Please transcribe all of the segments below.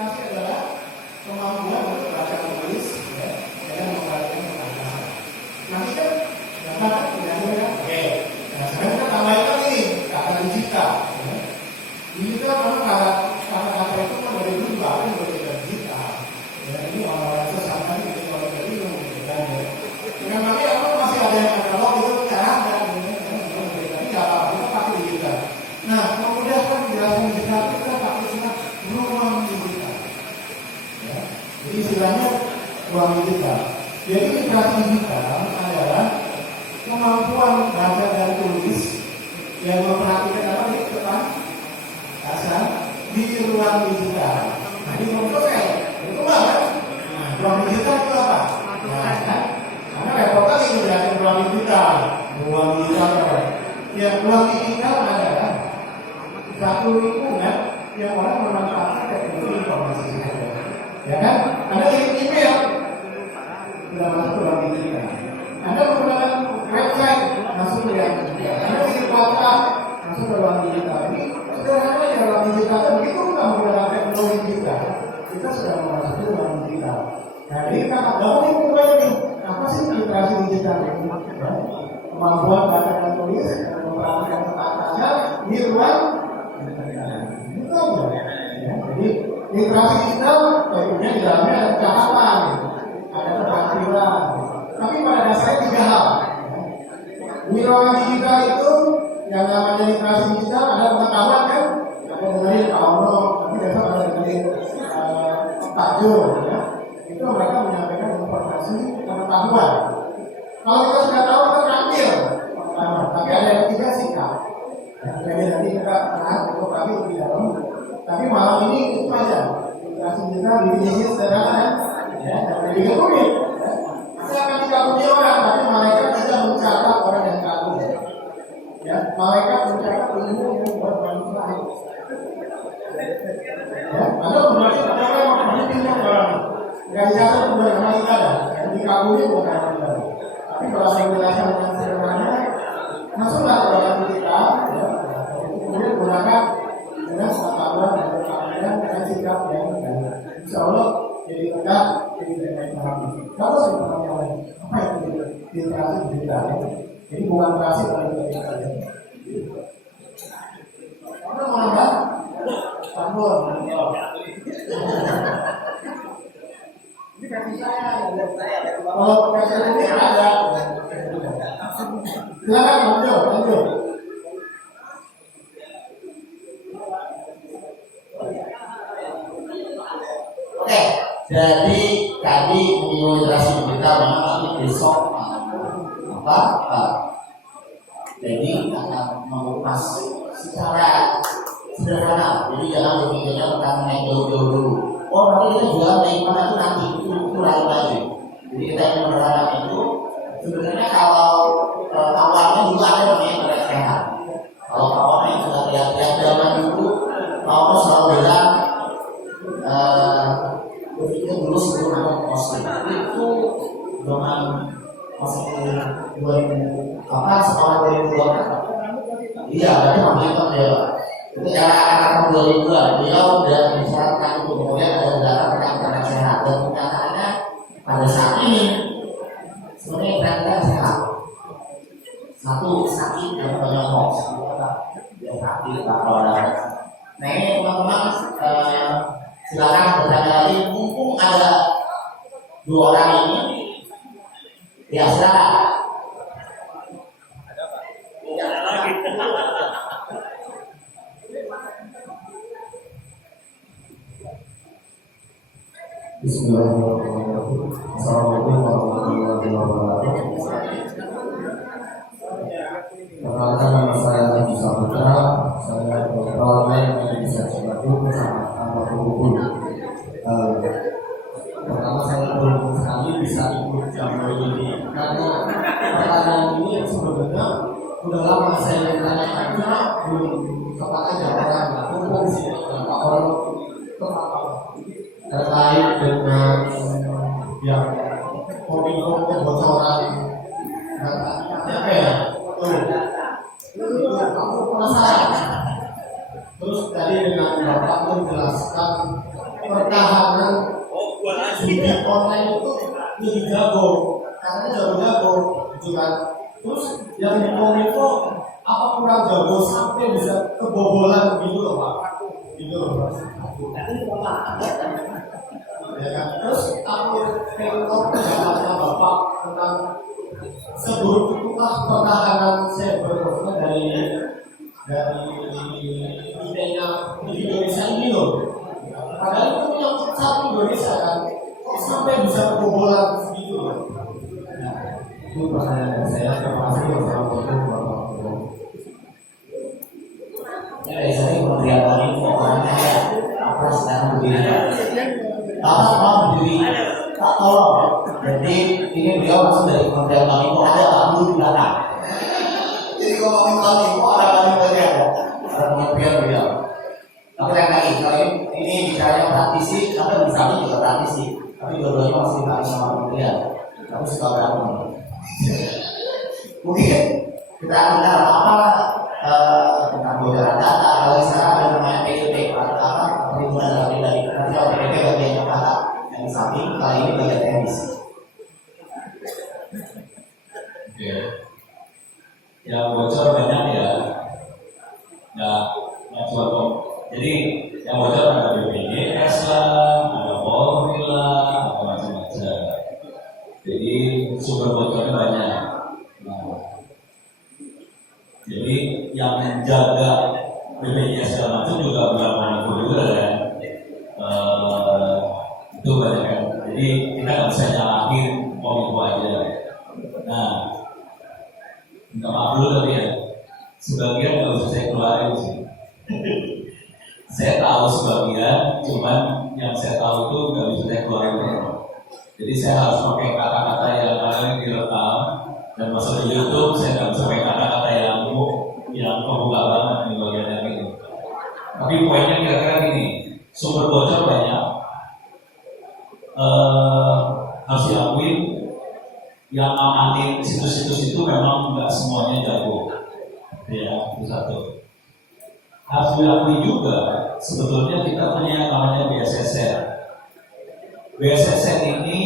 literasi adalah kemampuan untuk baca tulis, ya, dan memperhatikan perkataan. Nanti kan dapat tidak ada. Oke. Nah sekarang kita tambahkan ini kata digital. Ya. Digital karena kata-kata itu kan dari dulu bahkan berbeda digital. Ya, ini orang-orang sesama ini kalau dari itu kan. Dengan kami apa masih ada yang analog itu cara dan ini nggak apa-apa kita pakai digital. Nah memudahkan penjelasan digital kita pakai istilah ruang digital. Ya. Jadi istilahnya ruang digital. Jadi literasi digital adalah kemampuan baca dan tulis yang memperhatikan apa di depan kasar di ruang digital. Nah di novel itu kan? Nah ruang digital itu apa? Nah kan? Karena repot kali itu dari ruang digital. Ruang digital ya ruang digital adalah satu lingkungan yang orang memanfaatkan teknologi informasi saja. Ya kan? Ada email dalam satu ruang digital. Anda menggunakan website masuk ke ruang digital. Anda bikin WhatsApp masuk ke ruang digital. Ini sederhana ya ruang digital. Begitu kita menggunakan teknologi digital, kita sudah memasuki ruang digital. Nah, jadi kata dalam lingkungan ini apa sih literasi digital ini? Kemampuan baca dan tulis, memperhatikan kata-kata di ruang digital. Ya, jadi literasi digital tentunya di dalamnya ada catatan, ada keterampilan. Tapi pada dasarnya tiga hal. Di ruang digital itu yang namanya literasi digital ada pengetahuan kan? Ada dengerin Pak Ono, tapi besok ada dengerin Pak Jo, ya. Itu mereka menyampaikan informasi pengetahuan. Kalau kita sudah tahu kita terampil, tapi ada yang ketiga sikap. Jadi nanti kita bahas untuk kami lebih dalam. Tapi malam ini itu aja. Literasi digital definisi sederhana, ya, dan tiga poin. Saya akan dikagumi orang, tapi malaikat tidak mencatat orang yang kagum. Ya, malaikat mencatat ilmu yang bermanfaat. Ya, ada berarti ada orang yang pintar orang. Nggak dicatat bukan karena ibadah, yang dikagumi bukan karena ibadah. Tapi kalau saya menjelaskan dengan sederhana, masuklah ke dalam kita, ya, kemudian gunakan dengan pengetahuan dan keterampilan dengan sikap yang baik. Insya Allah jadi tegak, jadi dengan paham. Kalau saya bertanya lagi, apa yang literasi digital? Jadi bukan literasi dari digital. Mana mau nambah? Tambur. Ini versi saya. Kalau versi ini ada. Silakan lanjut. Oke, jadi tadi menyinggung literasi digital, memang nanti besok jadi akan mengupas secara sederhana. Jadi jangan berpikirnya tentang naik jauh-jauh dulu. Oh, nanti kita jual naik mana itu nanti itu lain lagi. Jadi kita yang berharap itu sebenarnya kalau awalnya juga ada namanya internet sehat. Kalau awalnya yang sudah lihat zaman dulu, mau selalu bilang berpikir dulu sebelum ada posting itu zaman masih 2000 sekolah 2002. Iya, berarti namanya kan ya. Itu cara anak 2002 beliau sudah mengisyaratkan itu kemudian ada data tentang internet sehat dan kenyataannya pada saat ini sebenarnya internet sehat. Satu sakit dan banyak hoax. Ya sakit kalau ada. Nah ini teman-teman silakan bertanya lagi. Mumpung ada dua orang ini, ya silakan. Bismillahirrahmanirrahim. Assalamualaikum warahmatullahi wabarakatuh. Perkenalkan nama saya Haji Saputra. Saya doktor yang bisa Bandung bersama Ahmad Bukul. Pertama saya beruntung sekali bisa ikut jam ini karena pertanyaan ini sebenarnya sudah lama saya bertanya cuma belum tepat aja orang kumpul di sini Pak Orang terkait dengan yang kominfo kebocoran data KTP ya. Kamu penasaran? Terus tadi dengan Bapak menjelaskan pertahanan judi online itu jadi jago, karena jago-jago, gitu kan. Terus yang di Kominfo apa kurang jago sampai bisa kebobolan gitu loh Pak, gitu loh Pak. Ya kan? Terus aku pengen tahu pendapatnya Bapak tentang seburuk itukah pertahanan cyber dari idenya di Indonesia ini loh. Padahal itu menyangkut satu Indonesia kan, kok sampai bisa kebobolan segitu loh. Itu pertanyaan saya. Terima kasih wassalamualaikum warahmatullahi wabarakatuh. Dari saya Kementerian Kominfo orangnya apa sedang berdiri berdiri tak tolong. Jadi ini beliau langsung dari Kementerian Kominfo, ada Pak Guru di belakang. Jadi ngomongin Kominfo ada kementerian, Ada kementerian beliau. Tapi lain lagi, kalau ini bicaranya praktisi, tapi misalnya juga praktisi, tapi dua-duanya masih dibahas sama kementerian. Tapi suka berantem. mungkin kita dengar apa tentang bocoran data. Kalau sekarang ada namanya PDP atau perlindungan data pribadi. Nanti kalau PDP bagian yang kata yang di samping, kali ini bagian teknis. Oke. Yang bocor banyak ya, nggak cuma kok. Jadi yang bocor ada BPJS lah, ada Polri lah, ada macam-macam. Jadi sumber bocornya banyak. Nah, jadi yang menjaga BPJS segala macam juga bukan Kominfo juga kan. Itu banyak kan. Jadi kita nggak bisa nyalahin Kominfo aja. Nah, minta maaf dulu tapi ya, sebagian nggak usah saya keluarin sih. Saya tahu sebagian, cuman yang saya tahu itu nggak bisa saya keluarin. Jadi saya harus pakai kata-kata yang kadang direkam dan masuk di YouTube. Saya nggak bisa pakai kata-kata yang kebuka banget di bagian yang ini. Tapi poinnya kira-kira gini, sumber bocor banyak. Harus diakui, yang amanin situs-situs itu memang nggak semuanya jago. Ya, itu satu. Harus diakui juga, sebetulnya kita punya yang namanya BSSN. BSSN ini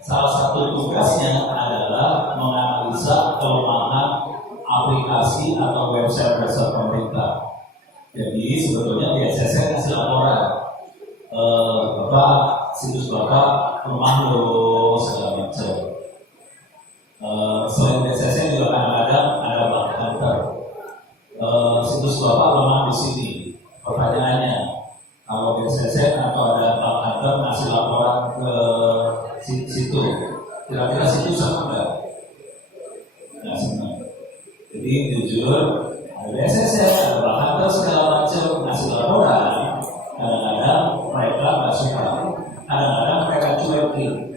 salah satu tugasnya adalah menganalisa kelemahan aplikasi atau website pemerintah. Jadi sebetulnya BSSN kasih laporan, Bapak situs Bapak lemah loh segala macam. Selain BSSN juga kadang-kadang ada bug hunter. Situs Bapak lemah di sini. Pertanyaannya, kalau BSSN atau ada bug hunter ngasih laporan ke situ, kira-kira situ sama nggak? Nggak sama. Jadi jujur, ada BSSN, ada bug hunter segala macam ngasih laporan. Kadang-kadang mereka nggak suka, kadang-kadang mereka cuekin,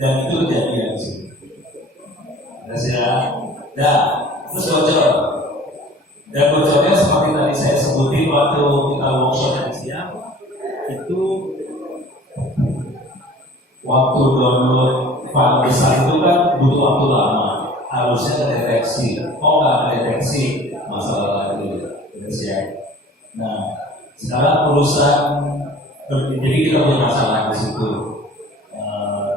dan itu kejadian sih. Nah, terus bocor. Dan bocornya seperti tadi saya sebutin waktu kita workshop tadi siang, itu waktu download file besar itu kan butuh waktu lama. Harusnya terdeteksi. Oh nggak terdeteksi, masalah lagi. Terus ya. Nah, sekarang urusan jadi kita punya masalah di situ.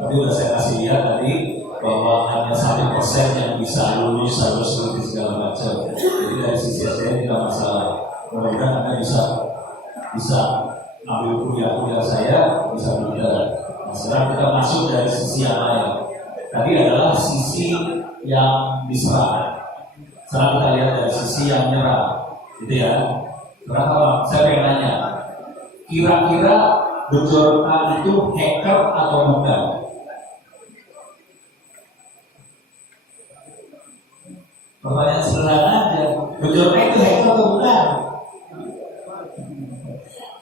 Tapi udah saya kasih lihat tadi bahwa hanya 1% yang bisa lulus harus lulus segala macam. Jadi dari sisi saya tidak masalah. Mudah-mudahan Anda bisa ambil kuliah saya bisa belajar. Nah, sekarang kita masuk dari sisi yang lain. Tadi adalah sisi yang diserang. Sekarang kita lihat dari sisi yang nyerang, gitu ya. Kenapa? Saya pengen nanya, kira-kira Bejorka itu hacker atau bukan? Pertanyaan sederhana aja, Bejorka itu hacker atau bukan?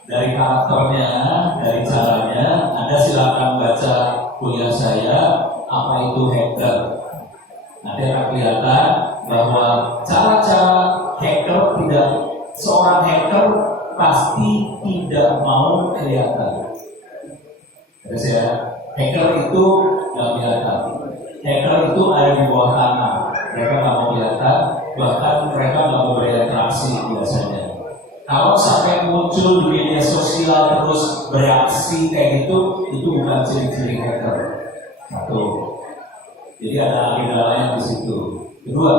Dari karakternya, dari caranya, Anda silakan baca kuliah saya, apa itu hacker. Nanti akan kelihatan bahwa cara-cara hacker tidak, seorang hacker pasti tidak mau kelihatan. Terus ya, hacker itu nggak kelihatan. Hacker itu ada di bawah tanah. Mereka nggak mau kelihatan, bahkan mereka nggak mau berinteraksi biasanya. Kalau sampai muncul di media sosial terus bereaksi kayak gitu, itu bukan ciri-ciri hacker. Satu. Jadi ada agenda lain di situ. Kedua,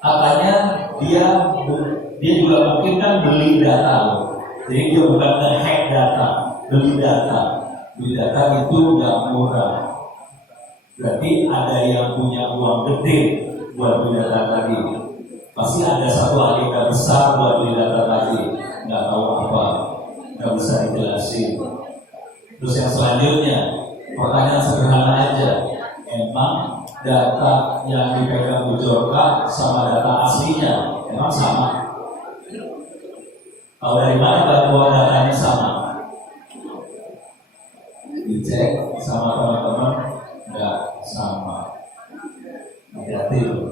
katanya dia juga mungkin kan beli data loh. Jadi dia bukan nge-hack data, beli data. Beli data itu nggak murah. Berarti ada yang punya uang gede buat beli data tadi. Pasti ada satu agenda besar buat beli data tadi. Nggak tahu apa, nggak bisa dijelasin. Terus yang selanjutnya, pertanyaan sederhana aja. Emang data yang dipegang Bujorka sama data aslinya emang sama? Tahu dari mana bahwa datanya sama? Dicek sama teman-teman, nggak sama. Hati-hati loh.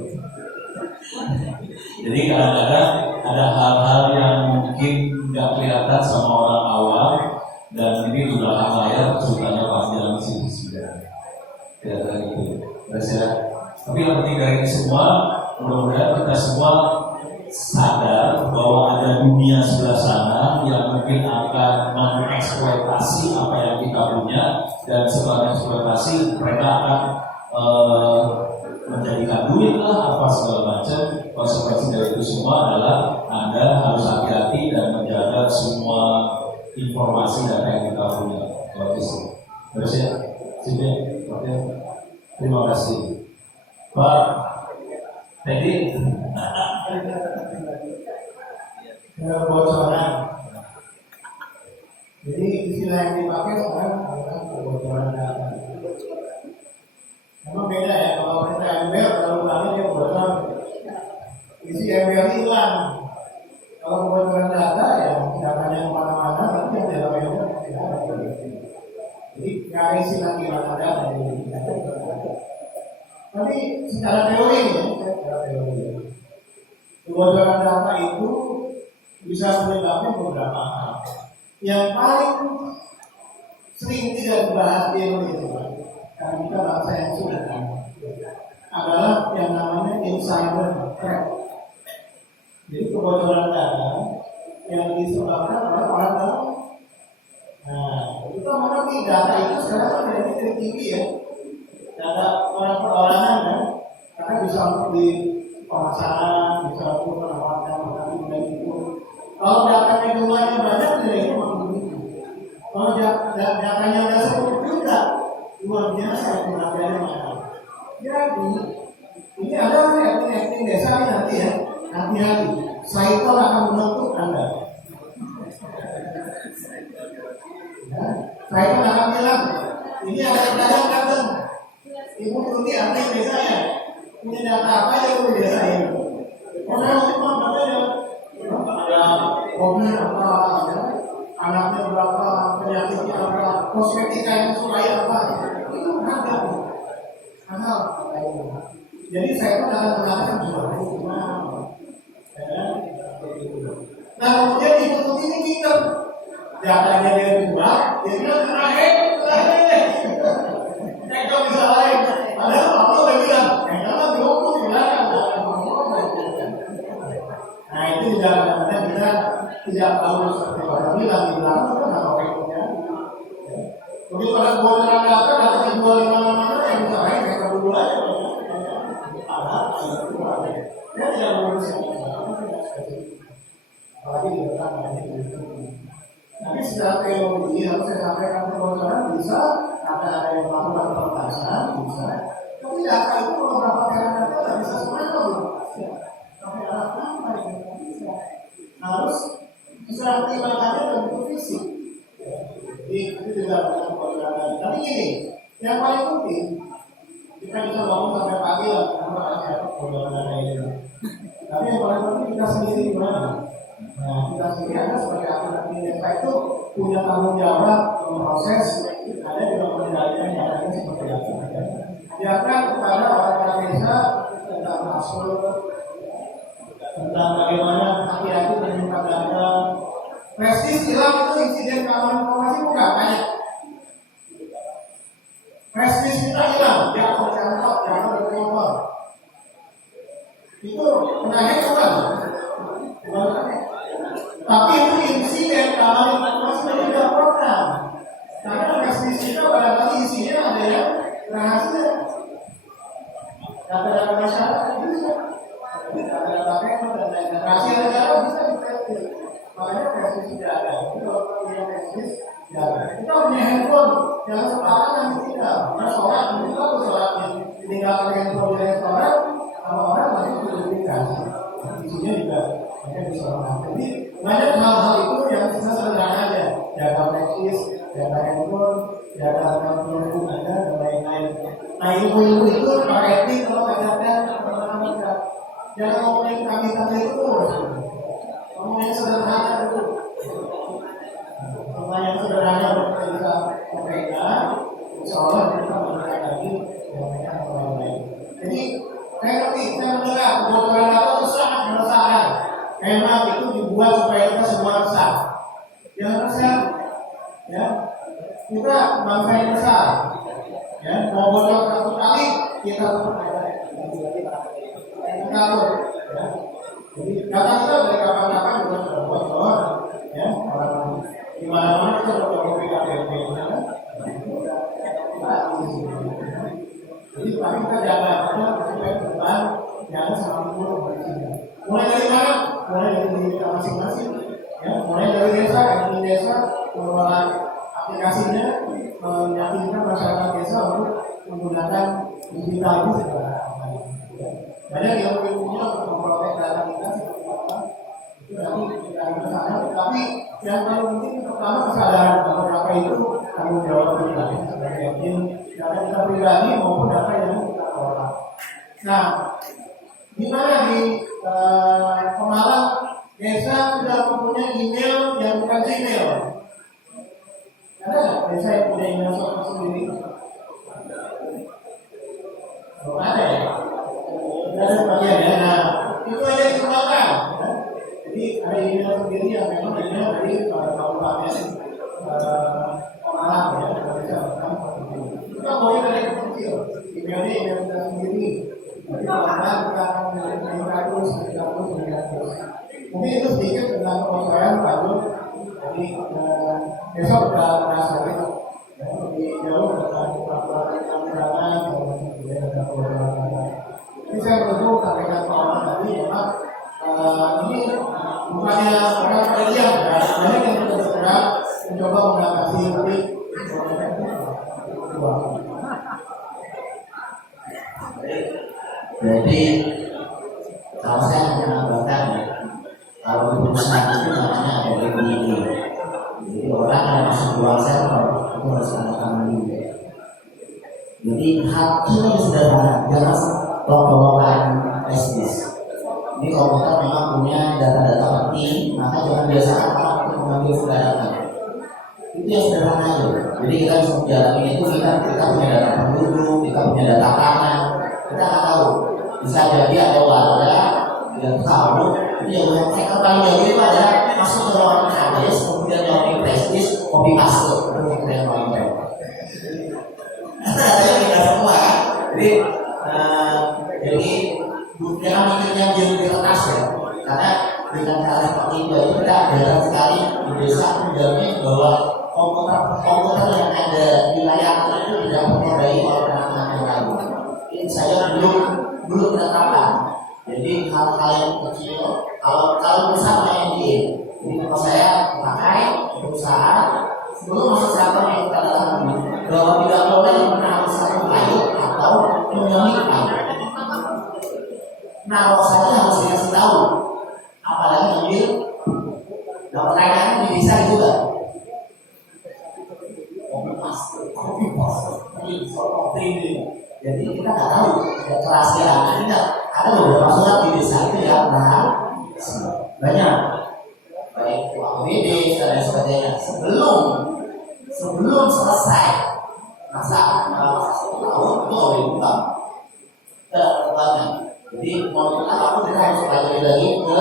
Jadi kadang-kadang ada hal-hal yang mungkin nggak kelihatan sama orang awam, dan ini di belakang layar ceritanya panjang sih sebenarnya. Kelihatan itu. Terus ya. Tapi yang penting dari ini semua, mudah-mudahan kita semua sadar bahwa ada dunia sebelah sana yang mungkin akan mengeksploitasi apa yang kita punya, dan setelah eksploitasi mereka akan menjadikan duit lah apa segala macam. Konsekuensi dari itu semua adalah Anda harus hati-hati dan menjaga semua informasi data yang kita punya. Terus ya, sini, oke. Terima kasih, Pak. Tadi kebocoran. Jadi istilah yang dipakai sekarang adalah kebocoran data. Memang beda ya, kalau kita embel lalu kali dia bocor, isi embel hilang. Kalau kebocoran data ya datanya kemana-mana, tapi yang dalam embel tidak ada. Jadi nggak ada istilah gimana data ini. Tapi secara teori kebocoran data itu bisa menyebabkan beberapa hal. Yang paling sering tidak dibahas di Indonesia, karena kita bangsa yang sudah adalah yang namanya insider threat. Jadi kebocoran data yang disebabkan oleh orang dalam. Nah, kita mengerti data itu sekarang menjadi dari tinggi ya. Data orang perorangan kan, karena bisa untuk di pemasaran, bisa untuk penawaran, dan itu. Kalau datanya jumlahnya banyak, nilainya makin tinggi. Kalau datanya udah 10 juta, luar biasa kematiannya mahal. Jadi ini ada yang desa nanti ya, hati-hati. Saito akan menuntut Anda. Ya, Saito akan bilang, ini ada pedagang-pedagang. Ibu Tuti arti desa ya, punya data apa yang punya desa ini? Orang cuma ada hobi apa, anaknya berapa, penyakitnya apa, kosmetika yang sukai apa, itu ada. Mahal. Jadi saya pun akan mengatakan jual itu mahal. Nah kemudian Ibu Tuti ini pintar, datanya dia jual, dia bilang terakhir. Kalau bisa lain, padahal Allah udah bilang, kalau dihukum silakan. Nah itu juga kadang-kadang kita tidak tahu seperti orang bilang di belakang kan apa hukumnya. Begitu ada kebocoran data, data dijual di mana-mana yang bisa lain mereka dulu aja. Dia tidak mengurus apalagi di belakang itu. Tapi secara teori harus saya sampaikan kebocoran bisa. Ada yang melakukan peretasan bisa, tapi data itu kalau mendapatkan data tidak bisa semuanya loh. Tapi apa yang bisa harus bisa dipertimbangkannya dalam bentuk fisik. Jadi itu juga bukan kebocoran. Tapi gini, yang paling penting kita bisa bangun sampai pagi lah, karena ada kebocoran data ini. Tapi yang paling penting kita sendiri gimana? Nah, kita sendiri ada sebagai akun desa itu punya tanggung jawab memproses, ada juga mengendalikan datanya seperti apa. Biarkan kepada orang desa tentang password, tentang bagaimana hati-hati menyimpan data. Prestis hilang itu insiden keamanan informasi bukan banyak. Prestis kita hilang, jangan bercantok, jangan berkompor. Itu kena hack bukan? Yang sekarang yang ditinggal, karena sholat itu sholatnya ditinggalkan handphone di restoran, kalau orang masih ditinggal. Isinya juga hanya di sholat. Jadi banyak hal-hal itu yang sederhana aja, jaga teknis, jaga handphone, jaga handphone ada dan lain-lain. Nah ilmu itu marketing kalau kadang-kadang teman-teman jangan ngomongin kami itu, ngomongin sederhana itu. Semua yang sederhana kita bisa pegang, insya Allah kita mengenai lagi yang lain-lain. Jadi saya ngerti, saya mendengar kebocoran data itu sangat meresahkan. Memang itu dibuat supaya kita semua resah. Jangan resah, ya. Kita bangsa yang besar, ya. Mau bocor satu kali kita tahu, ya. Jadi data kita dari kapan-kapan juga sudah bocor, ya. Orang di mana-mana kita sudah pakai PKPP, ya. Jadi kami kita jaga supaya depan jangan sampai mulai dari mana? Mulai dari diri kita masing-masing, ya. Mulai dari desa, dari desa pengelola aplikasinya meyakinkan masyarakat desa untuk menggunakan digital itu secara aman. Banyak yang punya untuk memprotek data kita seperti apa itu nanti kita akan kesana. Tapi yang paling penting pertama kesadaran bahwa data itu tanggung jawab kita sebagai yakin data kita pribadi maupun data yang kita kelola. Nah, di mana di Pemalang desa sudah mempunyai email yang bukan Gmail? Ada nggak desa yang punya email sendiri? Belum ada ya? Ada sebagian ya. Nah, itu aja dikembangkan. Ya. Jadi ada email sendiri yang memang email dari kabupaten Pemalang ya. Kita mulai dari kecil. Emailnya email kita sendiri. Jadi pelan-pelan kita akan meningkat terus. Mungkin itu sedikit tentang penyesuaian baru. Jadi besok sudah merasa gitu. Lebih jauh tentang peraturan ini saya perlu sampaikan kawan tadi memang ini bukannya orang kalian banyak yang sudah segera mencoba mengatasi tapi jadi kalau saya menambahkan kalau perusahaan itu namanya ada ini. Jadi orang yang masuk luar server itu harus ada kami. Jadi hal ini sederhana, jangan bawa-bawaan bisnis. Ini kalau kita memang punya data-data penting, maka jangan biasakan orang untuk mengambil sembarangan. Itu yang sederhana aja. Jadi kita bisa menjalani itu kita punya data penduduk, kita punya data tanah, kita nggak tahu. Bisa jadi ada warga tidak tahu. Ini yang saya paling jauh itu adalah masuk ke ruangan kades, kemudian nyari prestis, copy paste, itu yang paling jauh. Ada yang tidak semua kan? Jadi jangan mikirnya jauh di atas ya, karena dengan cara seperti itu kita jarang sekali di desa menjamin bahwa komputer yang ada di layar itu tidak menodai oleh penanganan yang lalu. Ini saya belum menetapkan. Jadi hal-hal yang kecil, kalau besar main di jadi kalau saya pakai perusahaan sebelum masuk server yang kita alami bahwa tidak boleh menaruh satu kayu atau menyemik kayu. Nah, kalau saya harus dikasih tahu, apalagi ambil. Nah, pertanyaannya di desa juga. Jadi kita nggak tahu kerahasiaan ini. Ada beberapa surat di desa itu yang banyak, baik UAPBD dan lain sebagainya. Sebelum selesai masa 1 tahun itu boleh dibuka. Jadi mau kita aku kita harus pelajari lagi ke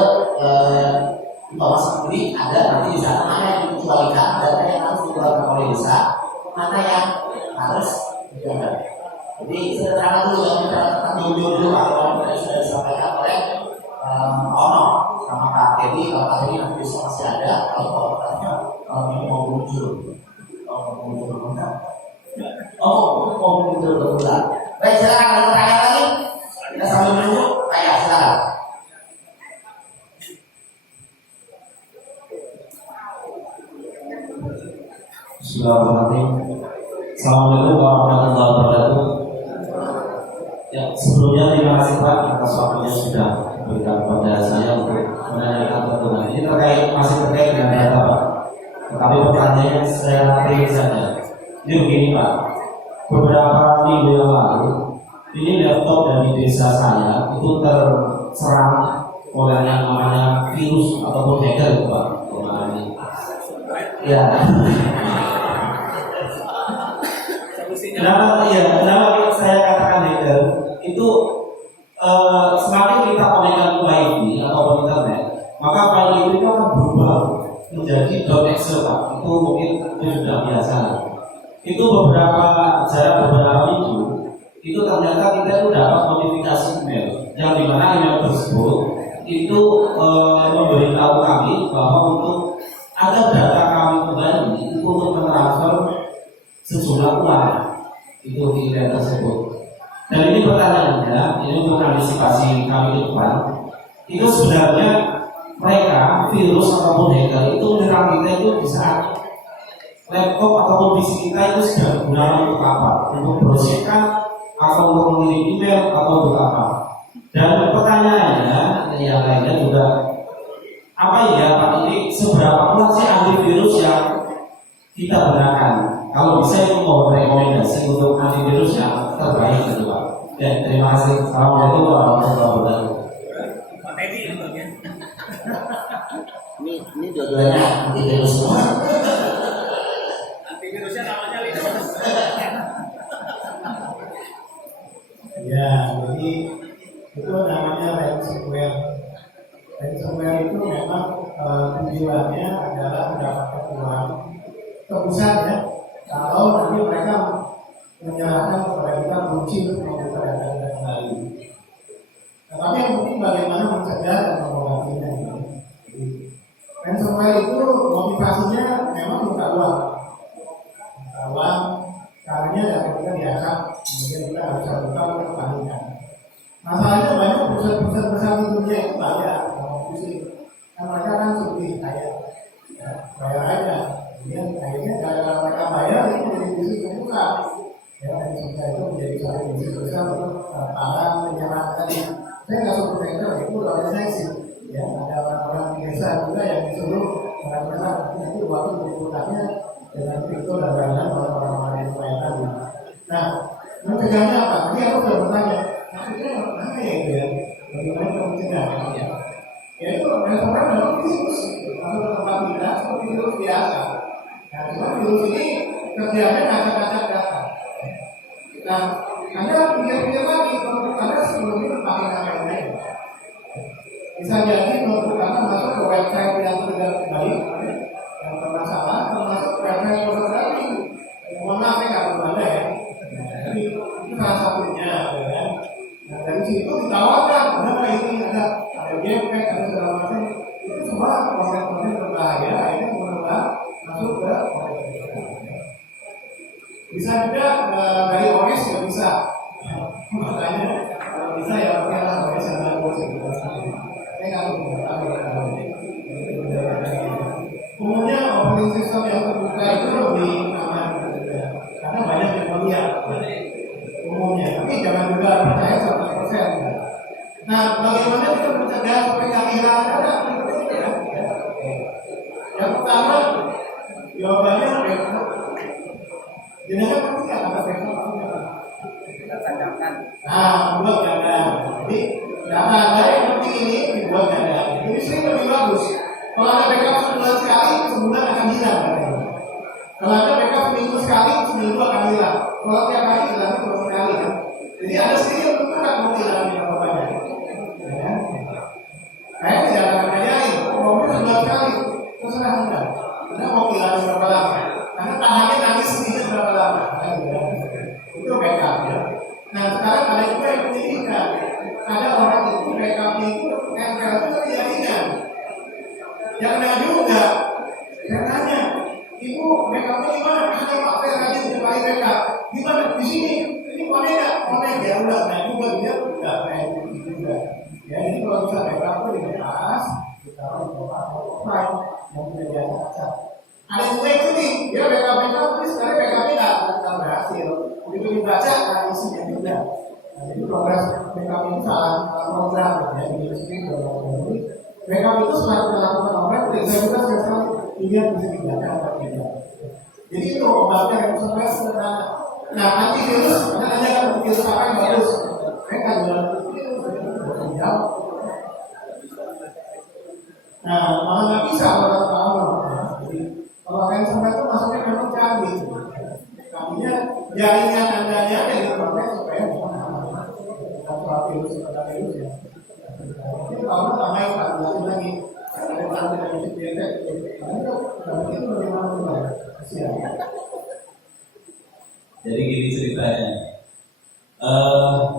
bawah sendiri ada nanti di sana mana yang dikecualikan, data yang harus dikeluarkan oleh desa, mana yang harus dijaga. Jadi sederhana dulu yang kita dulu kalau tadi sudah disampaikan oleh Ono sama Pak Teddy. Kalau Pak Teddy nanti bisa masih ada, kalau katanya ini mau muncul, mau muncul berulang. Baik, silakan ada pertanyaan lagi. Kita sambil menunggu. Ayo, silakan. Bismillahirrahmanirrahim. Assalamualaikum warahmatullahi wabarakatuh. Ya, sebelumnya terima kasih Pak atas waktunya sudah berikan kepada saya untuk menanyakan pertemuan ini masih terkait dengan data Pak. Tetapi pertanyaannya saya ingin saja. Ini begini Pak, beberapa minggu yang lalu ini laptop dari desa saya itu terserang oleh yang namanya virus ataupun hacker itu Pak. Ya. Kenapa saya katakan hacker itu semakin kita konekkan ke wifi atau internet, maka file itu akan berubah menjadi .exe Pak. Itu mungkin itu sudah biasa. Itu jarak beberapa minggu itu ternyata kita itu dapat notifikasi email yang dimana email tersebut itu memberitahu kami bahwa untuk ada data kami kembali itu untuk mentransfer sejumlah uang itu di email tersebut. Dan ini pertanyaannya, ini untuk antisipasi kami ke depan, itu sebenarnya mereka virus ataupun hacker itu menyerang kita itu di saat laptop ataupun PC kita itu sudah digunakan untuk apa? Untuk browsingkan atau untuk mengirim email atau untuk apa? Dan pertanyaannya yang lainnya juga, apa ya Pak, ini seberapa kuat sih antivirus yang kita gunakan? Kalau bisa itu mau rekomendasi untuk antivirus yang terbaik gitu Pak. Ya, terima kasih. Assalamualaikum warahmatullahi wabarakatuh. Ini dua-duanya antivirus semua. Antivirusnya namanya Linux. Ya, jadi itu namanya ransomware. Ransomware itu memang tujuannya adalah mendapatkan uang tebusan ya. Kalau nanti mereka menyerahkan kepada kita kunci untuk membuka data kita kembali. Tetapi yang penting bagaimana mencegah dan mengobatinya. Ransomware itu motivasinya memang minta uang. Minta uang karena data kita diangkat, kemudian kita harus buka untuk kembalikan. Masalahnya banyak perusahaan besar di dunia itu bayar, mereka kan lebih kaya, ya, bayar aja. Kemudian akhirnya gara-gara mereka bayar itu menjadi bisnis yang besar. Ya, dan kita itu menjadi satu bisnis besar untuk para penyerang tadi. Saya nggak suka mereka itu organisasi. Ya, ada orang-orang di desa juga yang disuruh mereka itu waktu berikutnya dengan kripto dan lain-lain orang-orang yang lain tadi. Nah, mencegahnya apa? Ini aku sudah bertanya. Maksudnya apa ya itu ya? Bagaimana kita mencegah? Ya itu ransomware memang virus masuk ke tempat kita seperti virus biasa. Nah, cuma virus ini kerjanya ngacak-ngacak data. Nah, Anda pikir-pikir lagi kalau Anda sebelumnya pakai nama yang lain. Bisa jadi notebook Anda masuk ke website yang tidak baik, yang bermasalah, termasuk website pornografi. Mohon maaf ya kalau Anda ya. Jadi itu salah satunya, ya. Nah, dari situ ditawarkan, ada ini, ada game, ada segala macam. Itu semua konten-konten berbahaya, akhirnya menolak masuk ke bisa juga dari OS nggak bisa. Makanya kalau bisa ya pakai OS yang bagus. Saya nggak tahu. Umumnya operating system yang terbuka itu lebih aman, karena banyak yang melihat. Umumnya, tapi jangan juga percaya 100%. Nah, bagaimana kita mencegah supaya nggak kehilangan data? Yang pertama, jawabannya backup. Jenengan pasti nggak ada backup. Kita tandakan. Nah, buat ganda. Jadi data Anda yang penting ini dibuat ganda. Jadi sering lebih bagus. Kalau ada backup sebulan sekali, sebulan akan hilang katanya. Kalau ada backup seminggu sekali, seminggu akan hilang. Kalau tiap hari hilangnya terus sekali kan. Jadi ada sendiri yang tentu nggak mau hilangin berapa banyak. Ya. Saya tidak akan ngajarin. Mau sebulan sekali, terserah Anda. Anda mau hilangin berapa lama? Karena tahannya nanti sendiri berapa lama. Itu backup ya. Nah sekarang ada juga yang menyedihkan. Ada orang itu backupnya itu nempel itu jaringan. Yang kena juga. Saya tanya, ibu backupnya gimana? Karena Pak Fer aja sudah pakai backup. Gimana di sini? Ini konek nggak? Konek ya udah. Nah juga dia udah kayak gitu juga. Ya ini kalau bisa backup itu dilepas, kita offline yang tidak biasa. Ada juga yang ini, dia backup tapi sekarang backupnya nggak berhasil. begitu dibaca, nah isinya juga. Nah, jadi progres backup itu salah program ya di sini. Backup itu setelah kita lakukan online, kita sekarang dilihat bisa dibaca atau tidak. Jadi itu obatnya ransomware sederhana. Nah, antivirus ada antivirus apa yang bagus? Mereka jual jauh. Nah, malah nggak bisa orang tahu. Jadi kalau ransomware itu maksudnya memang canggih. Artinya jaringan andanya yang diprotek supaya bukan virus atau virus ya. Itu kalau nggak main lagi karena orang tidak bisa deteksi. Karena itu bagaimana? Jadi gini ceritanya,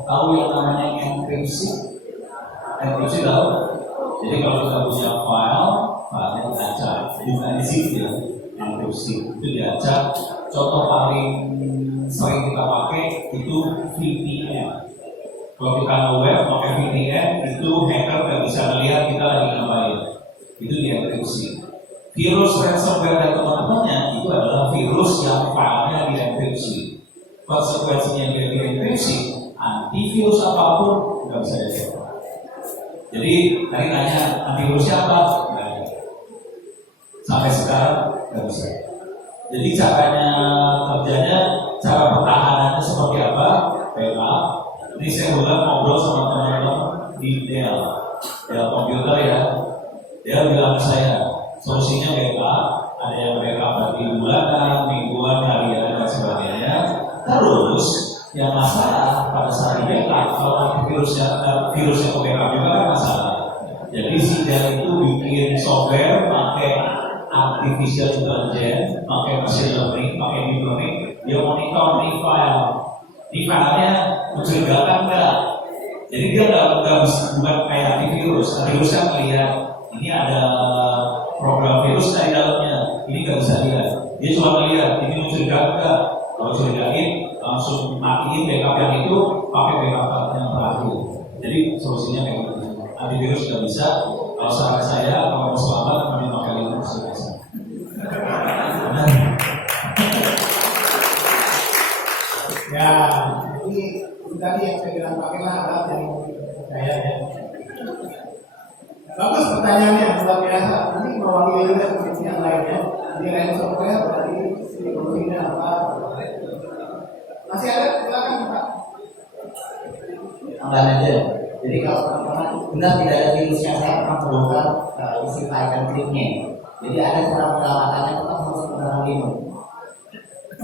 tahu yang namanya enkripsi? Enkripsi tahu? Jadi kalau kita punya filenya diacak, bukan disifir, enkripsi itu diacak. Contoh paling sering kita pakai itu VPN. Kalau kita web pakai VPN itu hacker nggak bisa melihat kita lagi ngapain. Itu dienkripsi. Virus ransomware dan teman-temannya itu adalah virus yang filenya dienkripsi. Konsekuensinya dia dienkripsi, antivirus apapun nggak bisa didetek. Jadi tadi nanya antivirusnya apa? Nggak ada. Sampai sekarang nggak bisa. Jadi caranya kerjanya, cara pertahanannya seperti apa? Backup. Ini saya udah ngobrol sama teman-teman di Dell komputer ya. Dia bilang ke saya, solusinya backup, ada yang backup bagi bulanan, mingguan, harian dan sebagainya. Terus yang masalah pada saat di backup, kalau virusnya ke backup juga kan masalah. Jadi si Dell itu bikin software pakai artificial intelligence, pakai machine learning, pakai deep learning, dia monitor di file. Di filenya mencurigakan enggak? Jadi dia nggak bukan kayak antivirus. Antivirus kan melihat ini ada program virus dari dalamnya, ini nggak bisa lihat. Dia cuma melihat ini mencurigakan enggak? Kalau curigain langsung matiin backup yang itu, pakai backup yang terakhir. Jadi solusinya kayak gitu. Antivirus nggak bisa. Kalau saran saya, kalau mau selamat, kami pakai Linux biasa. Ya, ini tadi yang saya bilang pakailah alat yang percaya ya. Bagus pertanyaannya, luar biasa. Ini mewakili juga seperti yang lainnya. Di ransomware tadi psikologinya apa? Masih ada? Silakan Pak. Tambahan aja. Jadi kalau teman-teman benar tidak ada virus yang saya pernah bongkar isi file dan triknya. Jadi ada cara penyelamatannya tetap harus menggunakan Linux.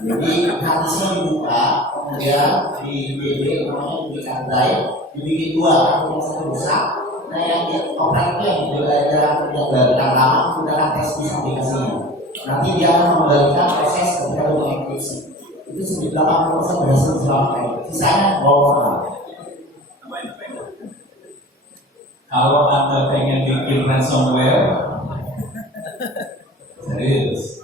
Jadi harddisknya dibuka, kemudian di BD namanya dibikin drive, dibikin dua, yang satu rusak. Nah yang operatnya juga ada yang berikan lama menggunakan test aplikasinya. Nanti dia akan mengembalikan proses kepada untuk enkripsi. Itu 80% berhasil diselamatkan. Sisanya bawa. Kalau Anda pengen bikin ransomware, serius,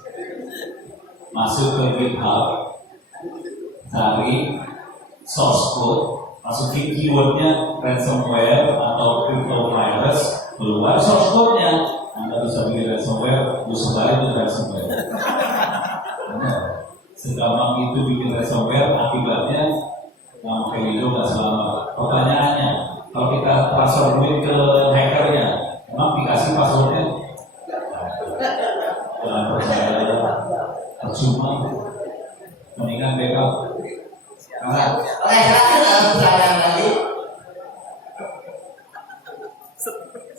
masuk ke GitHub, cari source code, masukin keywordnya ransomware atau cryptovirus, keluar source code-nya, Anda bisa bikin ransomware, bisa balik ke ransomware. Segampang itu bikin ransomware, akibatnya nggak pakai Windows nggak selamat. Pertanyaannya, kalau kita transfer duit ke hackernya, emang dikasih passwordnya? Jangan percaya, percuma. Mendingan backup. Oke, silakan pertanyaan lagi.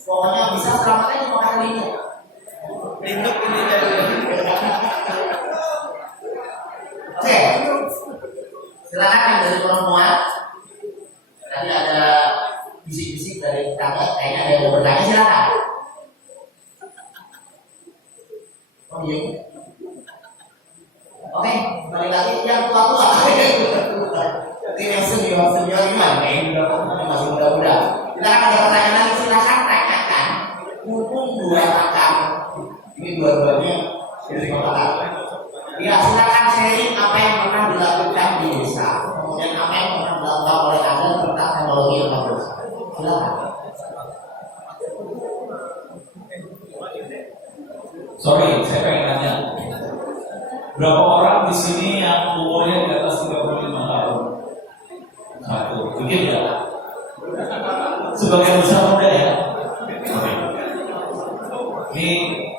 Pokoknya bisa selamatnya cuma kali ini. Linduk ini dari Oke, silakan yang dari perempuan. Tadi ada bisik-bisik dari tetangga, kayaknya ada yang mau bertanya, silakan. Oh iya. Oke, balik lagi yang tua-tua. Jadi yang senior gimana? Yang muda-muda masih muda-muda. Silakan ada pertanyaan lagi, silakan tanyakan. Mumpung dua kakak, ini dua-duanya dari kota. Ya, silakan sharing apa yang pernah dilakukan di desa, kemudian apa yang pernah dilakukan oleh Anda tentang teknologi yang bagus. Silakan. Sorry, saya pengen nanya. Berapa orang di sini yang umurnya di atas 35 tahun? Bikin ya. Sebagai usaha muda ya. Oke.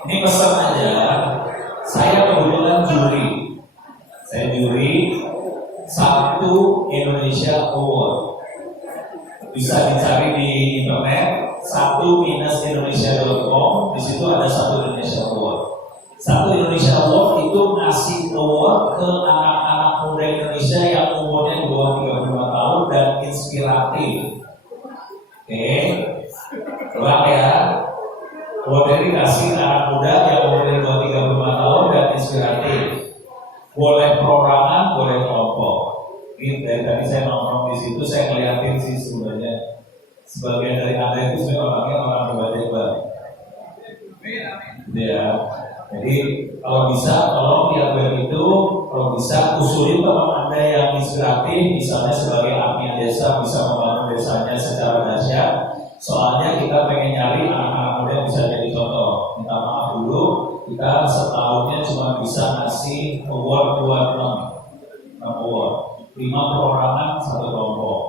Ini pesan aja. Saya kebetulan juri. Saya juri satu Indonesia Award. Bisa dicari di internet 1-indonesia.com. Di situ ada 1 Indonesia Award. 1 Indonesia Award itu ngasih award ke anak-anak muda Indonesia yang umurnya di bawah 35 tahun dan inspiratif. Oke, ulang ya. Award ini dikasih anak muda yang umurnya di bawah 35 tahun dan inspiratif. Boleh perorangan, boleh kelompok. Ini dari tadi saya nongkrong di situ, saya ngeliatin sih sebenarnya sebagian dari Anda itu sebenarnya orangnya orang hebat-hebat. Ya, jadi kalau bisa, tolong lihat web itu, kalau bisa usulin teman Anda yang inspiratif, misalnya sebagai admin desa bisa membangun desanya secara dahsyat. Soalnya kita pengen nyari anak-anak muda yang bisa jadi contoh. Minta maaf dulu, kita setahunnya cuma bisa ngasih award buat 6 award. 5 perorangan, 1 kelompok.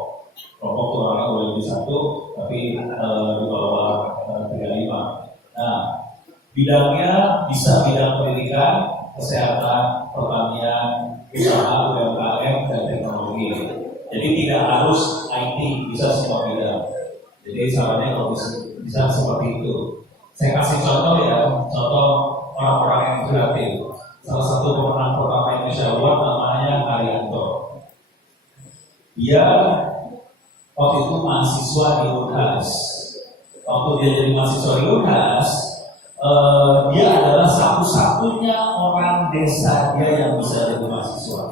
Kelompok orangnya boleh lebih 1, tapi di bawah 35. Nah, bidangnya bisa bidang pendidikan, kesehatan, pertanian, usaha, UMKM, dan teknologi. Jadi tidak harus IT, bisa semua bidang. Jadi sarannya kalau bisa seperti itu. Saya kasih contoh ya, contoh orang-orang yang kreatif. Salah satu pemenang pertama Indonesia Award namanya Haryanto. Dia waktu itu mahasiswa di UNHAS. Waktu dia jadi mahasiswa di UNHAS, dia adalah satu-satunya orang desa dia yang bisa jadi mahasiswa.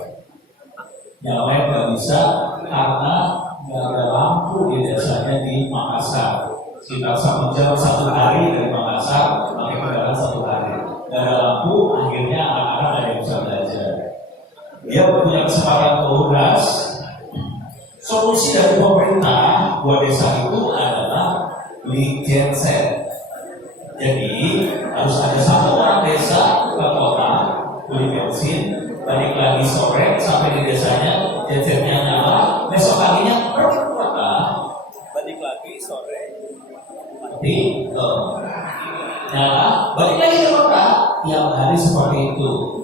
Yang lain nggak bisa karena nggak ada lampu di desanya di Makassar. Sekitar 1 jam 1 hari dari Makassar, pakai kendaraan 1 hari. Nggak ada lampu, akhirnya anak-anak ada yang bisa belajar. Dia punya kesempatan ke UNHAS. Solusi dari pemerintah buat desa itu adalah beli genset. Jadi harus ada 1 orang desa ke kota beli bensin, balik lagi sore sampai di desanya, gensetnya nyala, besok paginya pergi ke kota, balik lagi sore. mati, nyala, balik lagi ke kota, tiap hari seperti itu.